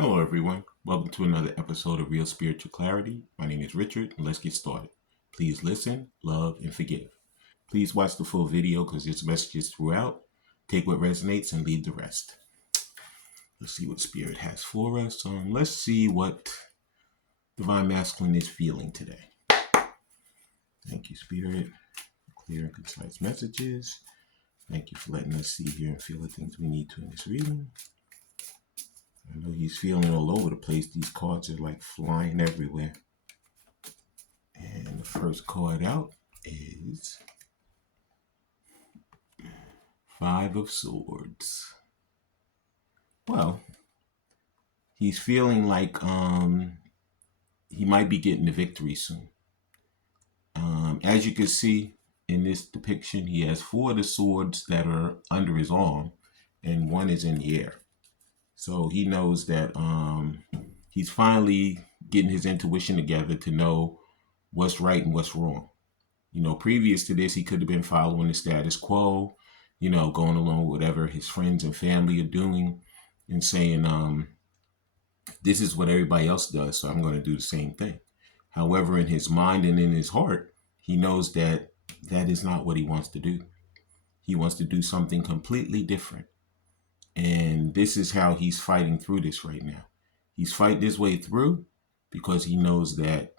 Hello, everyone. Welcome to another episode of Real Spiritual Clarity. My name is Richard, and let's get started. Please listen, love, and forgive. Please watch the full video because there's messages throughout. Take what resonates and leave the rest. Let's see what Spirit has for us. Let's see what Divine Masculine is feeling today. Thank you, Spirit. Clear and concise messages. Thank you for letting us see, hear, and feel the things we need to in this reading. I know he's feeling all over the place. These cards are like flying everywhere. And the first card out is Five of Swords. Well, he's feeling like he might be getting the victory soon. As you can see in this depiction, he has four of the swords that are under his arm, and one is in the air. So he knows that he's finally getting his intuition together to know what's right and what's wrong. You know, previous to this, he could have been following the status quo, you know, going along with whatever his friends and family are doing and saying, this is what everybody else does, so I'm going to do the same thing. However, in his mind and in his heart, he knows that that is not what he wants to do. He wants to do something completely different. And this is how he's fighting through this right now. He's fighting his way through because he knows that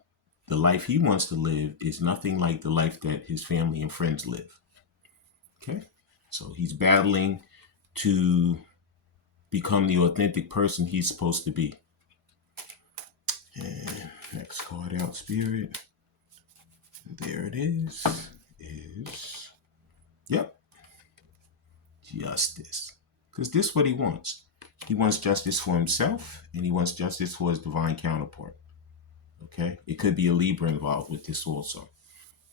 the life he wants to live is nothing like the life that his family and friends live. Okay? So he's battling to become the authentic person he's supposed to be. And next card out, Spirit. There it is. Yep, justice. Because this is what he wants. He wants justice for himself, and he wants justice for his divine counterpart. Okay? It could be a Libra involved with this also.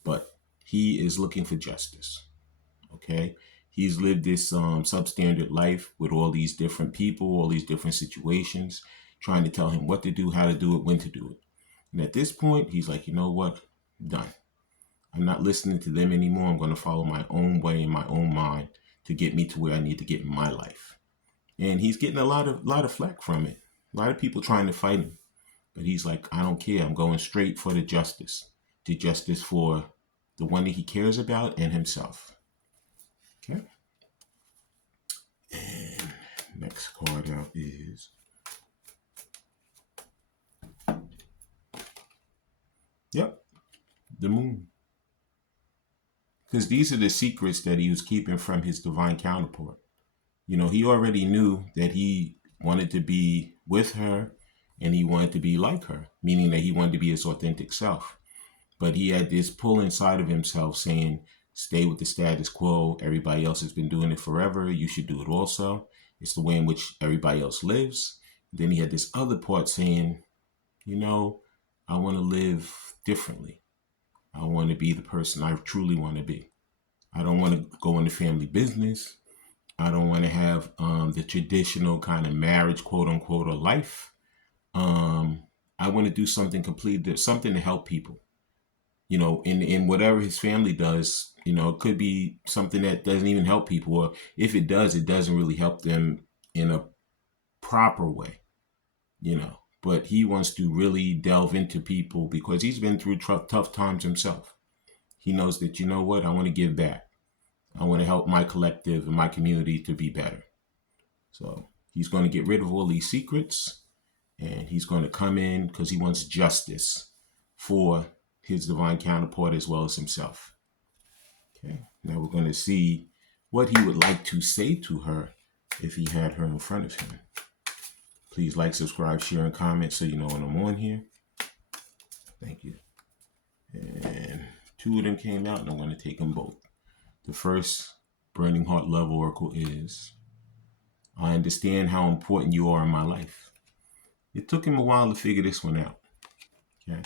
But he is looking for justice. Okay? He's lived this substandard life with all these different people, all these different situations, trying to tell him what to do, how to do it, when to do it. And at this point, he's like, you know what? Done. I'm not listening to them anymore. I'm going to follow my own way in my own mind to get me to where I need to get in my life. And he's getting a lot of flack from it. A lot of people trying to fight him. But he's like, I don't care. I'm going straight for the justice for the one that he cares about and himself. Okay. And next card out is the Moon. Because these are the secrets that he was keeping from his divine counterpart. You know, he already knew that he wanted to be with her and he wanted to be like her, meaning that he wanted to be his authentic self. But he had this pull inside of himself saying, stay with the status quo. Everybody else has been doing it forever. You should do it also. It's the way in which everybody else lives. Then he had this other part saying, you know, I want to live differently. I want to be the person I truly want to be. I don't want to go into family business. I don't want to have the traditional kind of marriage, quote unquote, or life. I want to do something completely, something to help people. You know, in whatever his family does, you know, it could be something that doesn't even help people. Or if it does, it doesn't really help them in a proper way, you know. But he wants to really delve into people because he's been through tough times himself. He knows that, you know what, I want to give back. I want to help my collective and my community to be better. So he's going to get rid of all these secrets and he's going to come in because he wants justice for his divine counterpart as well as himself. Okay, now we're going to see what he would like to say to her if he had her in front of him. Please like, subscribe, share, and comment so you know when I'm on here. Thank you. And two of them came out and I'm going to take them both. The first Burning Heart Love Oracle is, I understand how important you are in my life. It took him a while to figure this one out. Okay.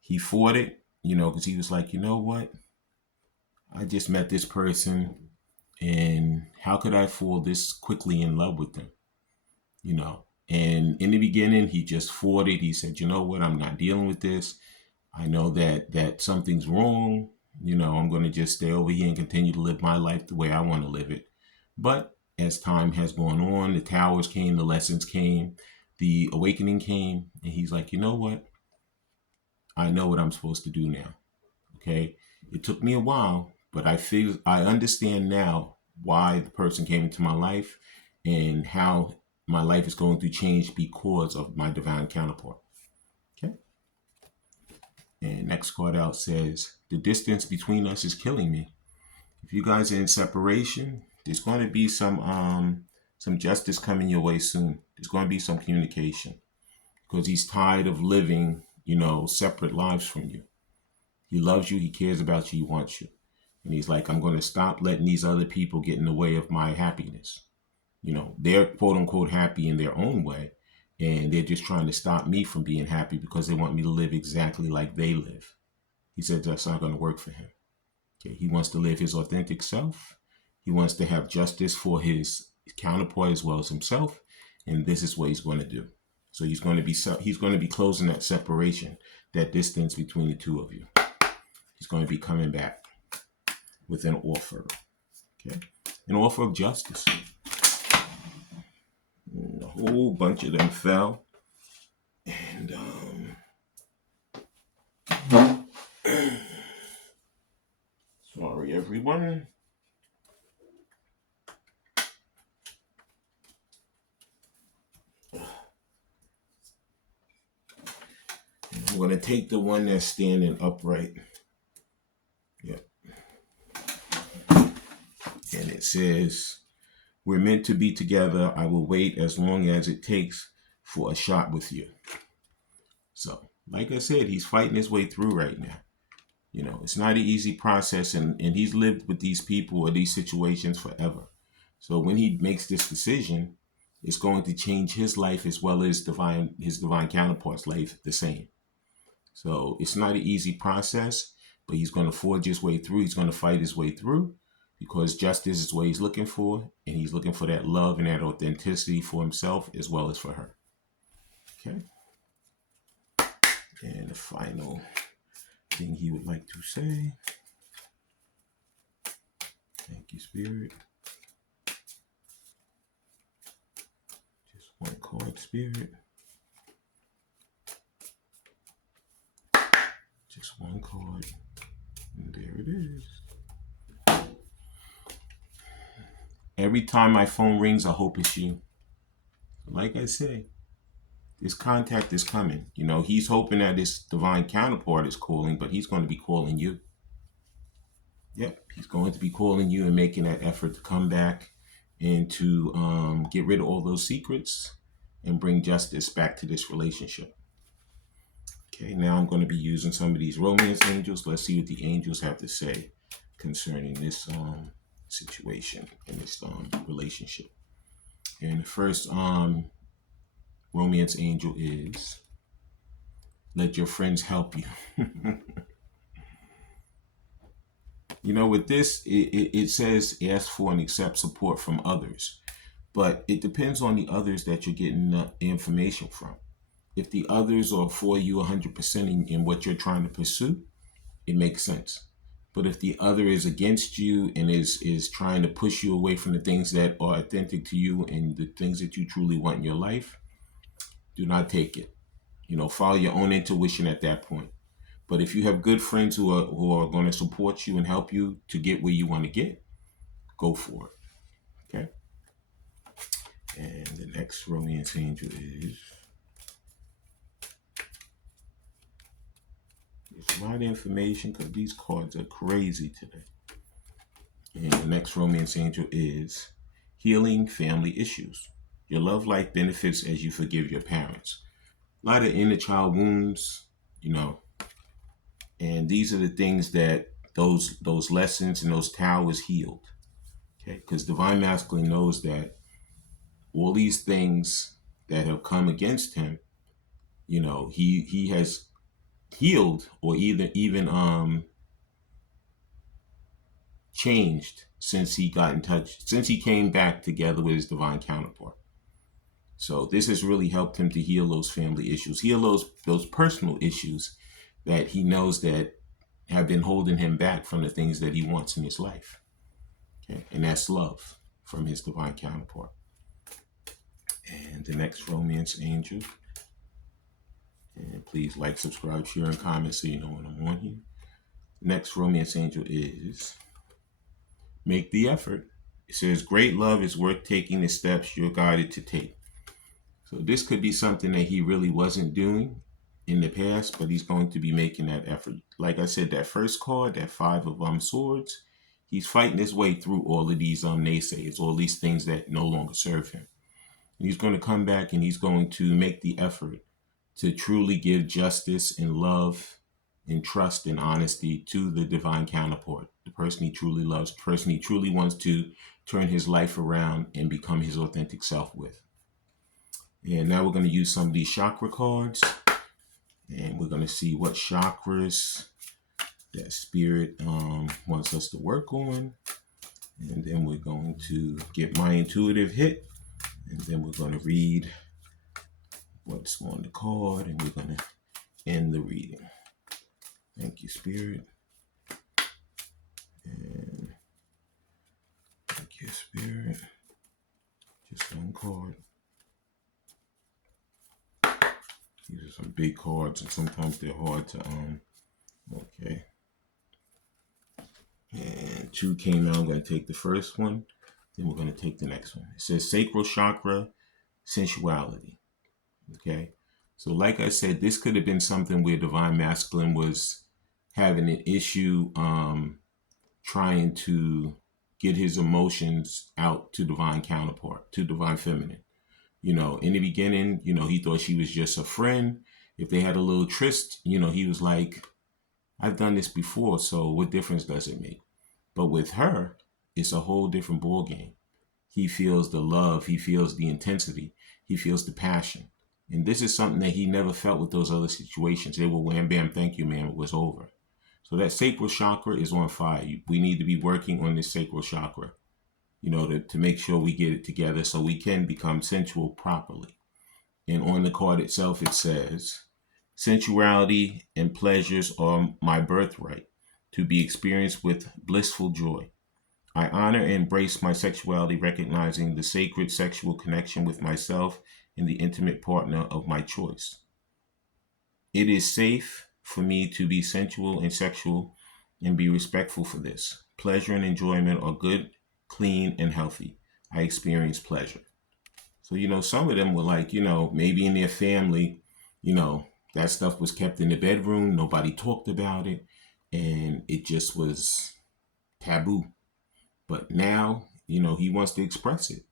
He fought it, you know, because he was like, you know what? I just met this person and how could I fall this quickly in love with them? You know, and in the beginning, he just fought it. He said, you know what? I'm not dealing with this. I know that something's wrong. You know, I'm going to just stay over here and continue to live my life the way I want to live it. But as time has gone on, the towers came, the lessons came. the awakening came, and he's like, you know what? I know what I'm supposed to do now. Okay. It took me a while, but I understand now why the person came into my life and how my life is going to change because of my divine counterpart. Okay. And next card out says, the distance between us is killing me. If you guys are in separation, there's going to be some justice coming your way soon. There's going to be some communication because he's tired of living, separate lives from you. He loves you. He cares about you. He wants you. And he's like, I'm going to stop letting these other people get in the way of my happiness. They're quote unquote happy in their own way. And they're just trying to stop me from being happy because they want me to live exactly like they live. He said that's not going to work for him. Okay. He wants to live his authentic self. He wants to have justice for his counterpart as well as himself. And this is what he's going to do. So he's going to be closing that separation, that distance between the two of you. He's going to be coming back with an offer. Okay. An offer of justice. And a whole bunch of them fell. And sorry, everyone. I'm going to take the one that's standing upright. Yep. And it says, we're meant to be together. I will wait as long as it takes for a shot with you. So, like I said, he's fighting his way through right now. It's not an easy process, and he's lived with these people or these situations forever. So when he makes this decision, it's going to change his life as well as his divine counterpart's life the same. So it's not an easy process, but he's going to forge his way through. He's going to fight his way through because justice is what he's looking for. And he's looking for that love and that authenticity for himself as well as for her. Okay. And the final thing he would like to say. Thank you, Spirit. Just one card, Spirit. Just one card. And there it is. Every time my phone rings, I hope it's you. Like I say, this contact is coming. He's hoping that his divine counterpart is calling, but he's going to be calling you. Yep, he's going to be calling you and making that effort to come back and to get rid of all those secrets and bring justice back to this relationship. Okay, now I'm going to be using some of these romance angels. Let's see what the angels have to say concerning this situation and this relationship. And the first romance angel is, let your friends help you. With this, it says ask for and accept support from others. But it depends on the others that you're getting the information from. If the others are for you 100% in what you're trying to pursue, it makes sense. But if the other is against you and is trying to push you away from the things that are authentic to you and the things that you truly want in your life, do not take it. Follow your own intuition at that point. But if you have good friends who are going to support you and help you to get where you want to get, go for it. Okay. And the next romance angel is, it's a lot of information because these cards are crazy today. And the next romance angel is healing family issues. Your love life benefits as you forgive your parents. A lot of inner child wounds, and these are the things that those lessons and those towers healed. Okay, because Divine Masculine knows that all these things that have come against him, he has healed or even changed since he got in touch, since he came back together with his divine counterpart. So this has really helped him to heal those family issues, heal those personal issues that he knows that have been holding him back from the things that he wants in his life. Okay? And that's love from his divine counterpart. And the next romance angel. And please like, subscribe, share, and comment so you know when I'm on here. Next romance angel is make the effort. It says, great love is worth taking the steps you're guided to take. So this could be something that he really wasn't doing in the past, but he's going to be making that effort. Like I said, that first card, that 5 of swords, he's fighting his way through all of these naysayers, all these things that no longer serve him. And he's going to come back and he's going to make the effort to truly give justice and love and trust and honesty to the divine counterpart, the person he truly loves, the person he truly wants to turn his life around and become his authentic self with. And now we're going to use some of these chakra cards, and we're going to see what chakras that spirit wants us to work on. And then we're going to get my intuitive hit, and then we're going to read what's on the card, and we're going to end the reading. Thank you, Spirit. And thank you, Spirit. Just one card. These are some big cards, and sometimes they're hard to, okay. And 2 came out. I'm going to take the first one. Then we're going to take the next one. It says sacral chakra, sensuality. Okay. So like I said, this could have been something where divine masculine was having an issue trying to get his emotions out to divine counterpart, to divine feminine. You know, in the beginning, you know, he thought she was just a friend. If they had a little tryst, you know, he was like, I've done this before, so what difference does it make? But with her, it's a whole different ball game. He feels the love, he feels the intensity, he feels the passion. And this is something that he never felt with those other situations. They were wham, bam, thank you, ma'am, it was over. So that sacral chakra is on fire. We need to be working on this sacral chakra, you know, to make sure we get it together so we can become sensual properly. And on the card itself, it says, sensuality and pleasures are my birthright, to be experienced with blissful joy. I honor and embrace my sexuality, recognizing the sacred sexual connection with myself and the intimate partner of my choice. It is safe for me to be sensual and sexual and be respectful for this. Pleasure and enjoyment are good, clean, and healthy. I experience pleasure. So, you know, some of them were like, you know, maybe in their family, you know, that stuff was kept in the bedroom. Nobody talked about it. And it just was taboo. But now, you know, he wants to express it.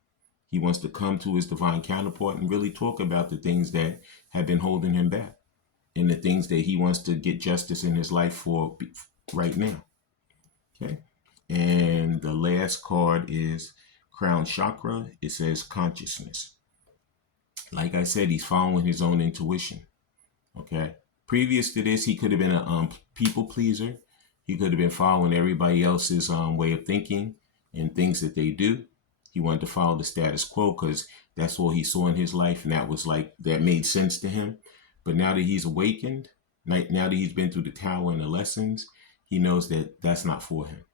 He wants to come to his divine counterpart and really talk about the things that have been holding him back and the things that he wants to get justice in his life for right now. Okay. And the last card is crown chakra. It says consciousness. Like I said, he's following his own intuition. Okay. Previous to this, he could have been a people pleaser. He could have been following everybody else's way of thinking and things that they do. He wanted to follow the status quo because that's all he saw in his life. And that was like, that made sense to him. But now that he's awakened, now that he's been through the tower and the lessons, he knows that that's not for him.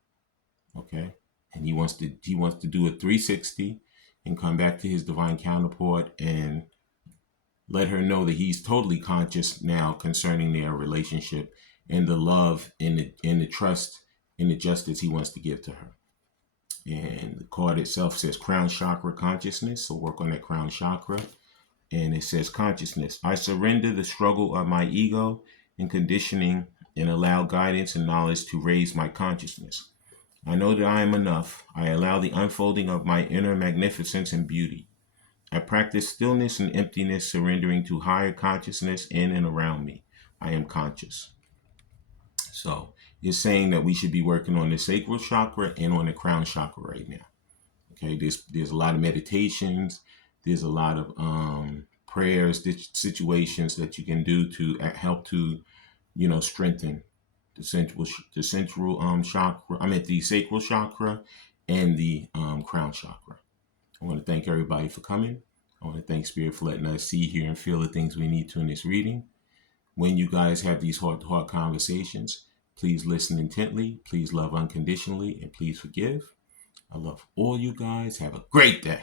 Okay. And he wants to do a 360 and come back to his divine counterpart and let her know that he's totally conscious now concerning their relationship and the love and the trust and the justice he wants to give to her. And the card itself says crown chakra consciousness. So work on that crown chakra. And it says consciousness. I surrender the struggle of my ego and conditioning and allow guidance and knowledge to raise my consciousness. I know that I am enough. I allow the unfolding of my inner magnificence and beauty. I practice stillness and emptiness, surrendering to higher consciousness in and around me. I am conscious. So it's saying that we should be working on the sacral chakra and on the crown chakra right now. Okay, there's a lot of meditations. There's a lot of prayers, situations that you can do to help to, you know, strengthen the central chakra. I meant the sacral chakra and the crown chakra. I want to thank everybody for coming. I want to thank Spirit for letting us see, hear, and feel the things we need to in this reading. When you guys have these heart-to-heart conversations, please listen intently, please love unconditionally, and please forgive. I love all you guys. Have a great day.